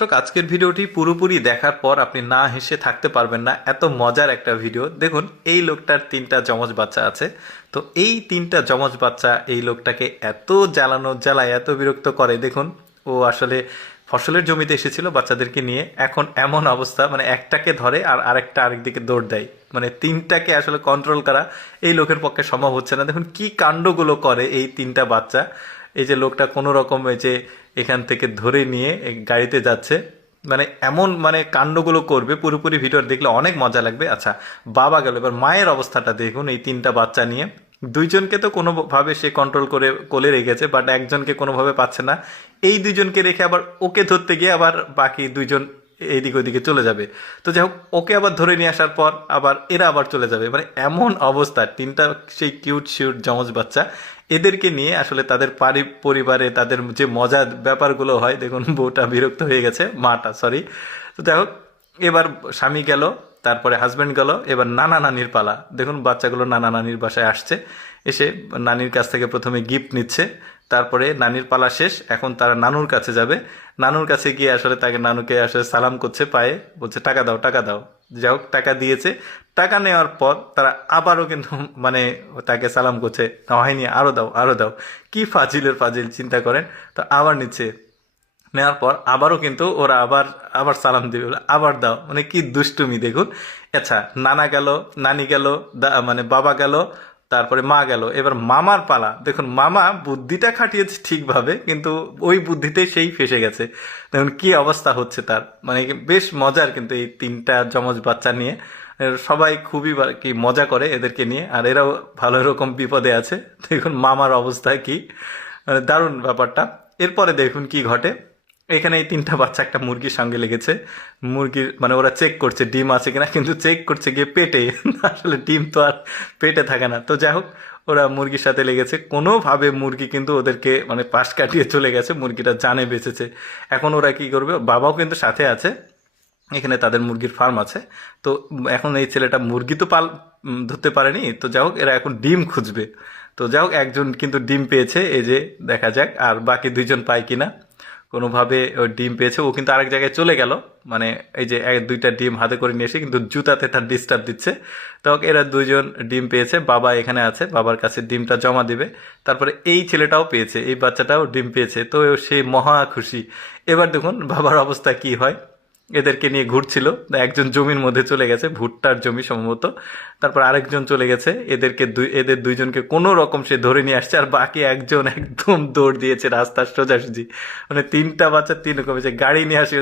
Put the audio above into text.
দর্শক, আজকের ভিডিওটি পুরোপুরি দেখার পর আপনি না হেসে থাকতে পারবেন না, এত মজার একটা ভিডিও। দেখুন, এই লোকটার তিনটা যমজ বাচ্চা আছে। তো এই তিনটা যমজ বাচ্চা এই লোকটাকে এত জ্বালায়, এত বিরক্ত করে। দেখুন, ও আসলে ফসলের জমিতে এসেছিল বাচ্চাদেরকে নিয়ে, এখন এমন অবস্থা, মানে একটাকে ধরে আর আরেকটা আরেকদিকে দৌড় দেয়। মানে তিনটাকে আসলে কন্ট্রোল করা এই লোকের পক্ষে সম্ভব হচ্ছে না। দেখুন কি কাণ্ডগুলো করে এই তিনটা বাচ্চা। এই যে লোকটা কোনো রকম এই যে এখান থেকে ধরে নিয়ে এই গাড়িতে যাচ্ছে, মানে এমন মানে কাণ্ডগুলো করবে, পুরোপুরি ভিডিও দেখলে অনেক মজা লাগবে। আচ্ছা, বাবা গেল, এবার মায়ের অবস্থাটা দেখুন। এই তিনটা বাচ্চা নিয়ে দুইজনকে তো কোনোভাবে সে কন্ট্রোল করে কোলে রেখেছে, বাট একজনকে কোনোভাবে পাচ্ছে না। এই দুইজনকে রেখে আবার ওকে ধরতে গিয়ে আবার বাকি দুইজন এইদিকে ওইদিকে চলে যাবে। তো যাই হোক, ওকে আবার ধরে নিয়ে আসার পর আবার এরা আবার চলে যাবে। মানে এমন অবস্থা, তিনটা সেই কিউট শিউট যমজ বাচ্চা, এদেরকে নিয়ে আসলে তাদের পরিবারে তাদের যে মজার ব্যাপারগুলো হয়। দেখুন, বউটা বিরক্ত হয়ে গেছে, মাটা সরি। তো যাই হোক, এবার স্বামী গেল, তারপরে হাজব্যান্ড গেল, এবার নানা নানির পালা। দেখুন, বাচ্চাগুলো নানা নানির বাসায় আসছে, এসে নানির কাছ থেকে প্রথমে গিফট নিচ্ছে। তারপরে নানির পালা শেষ, এখন তারা নানুর কাছে যাবে। নানুর কাছে গিয়ে আসলে তাকে নানুকে আসলে সালাম করছে পায়ে, বলছে টাকা দাও টাকা দাও। যাই হোক, টাকা দিয়েছে। টাকা নেওয়ার পর তারা আবারও কিন্তু মানে তাকে সালাম করছে, হয়নি, আরো দাও আরো দাও। কি ফাজিলের ফাজিল, চিন্তা করেন। তো আবার নিচ্ছে, নেওয়ার পর আবারও কিন্তু ওরা আবার আবার সালাম দিবে, বলে আবার দাও। মানে কি দুষ্টুমি দেখুন। আচ্ছা, নানা গেল, নানি গেল, মানে বাবা গেল, তারপরে মা গেল, এবার মামার পালা। দেখুন, মামা বুদ্ধিটা খাটিয়েছে ঠিকভাবে, কিন্তু ওই বুদ্ধিতে সেই ফেসে গেছে। দেখুন কি অবস্থা হচ্ছে তার। মানে বেশ মজার কিন্তু এই তিনটা যমজ বাচ্চা নিয়ে। সবাই খুবই কি মজা করে এদেরকে নিয়ে, আর এরাও ভালো রকম বিপদে আছে। দেখুন মামার অবস্থা কি, মানে দারুণ ব্যাপারটা। এরপরে দেখুন কি ঘটে। এখানে এই তিনটা বাচ্চা একটা মুরগির সঙ্গে লেগেছে। মুরগির মানে ওরা চেক করছে ডিম আছে কিনা, কিন্তু চেক করছে গিয়ে পেটে। আসলে ডিম তো আর পেটে থাকে না। তো যাই হোক, ওরা মুরগির সাথে লেগেছে, কোনোভাবে মুরগি কিন্তু ওদেরকে মানে পাশ কাটিয়ে চলে গেছে, মুরগিটা জানে বেঁচেছে। এখন ওরা কি করবে, বাবাও কিন্তু সাথে আছে, এখানে তাদের মুরগির ফার্ম আছে। তো এখন এই ছেলেটা মুরগি তো ধরতে পারেনি। তো যাই হোক, এরা এখন ডিম খুঁজবে। তো যাই হোক, একজন কিন্তু ডিম পেয়েছে, এই যে দেখা যাক আর বাকি দুইজন পায় কিনা। কোনোভাবে ওই ডিম পেয়েছে, ও কিন্তু আরেক জায়গায় চলে গেল। মানে এই যে দুইটা ডিম হাতে করে নিয়ে এসে কিন্তু জুতাতে তার ডিস্টার্ব দিচ্ছে। তো এরা দুইজন ডিম পেয়েছে, বাবা এখানে আছে, বাবার কাছে ডিমটা জমা দিবে। তারপরে এই ছেলেটাও পেয়েছে, এই বাচ্চাটাও ডিম পেয়েছে, তো সে মহা খুশি। এবার দেখুন বাবার অবস্থা কি হয়। এদেরকে নিয়ে ঘুরছিল, একজন জমির মধ্যে চলে গেছে, ভুট্টার জমি সম্ভবত। তারপর আরেকজন চলে গেছে, এদের দুইজনকে কোনো রকম সে ধরে নিয়ে আসছে, আর বাকি একজন একদম দৌড় দিয়েছে রাস্তার সোজাসুজি। মানে তিনটা বাচ্চা তিন রকম, গাড়ি নিয়ে আসে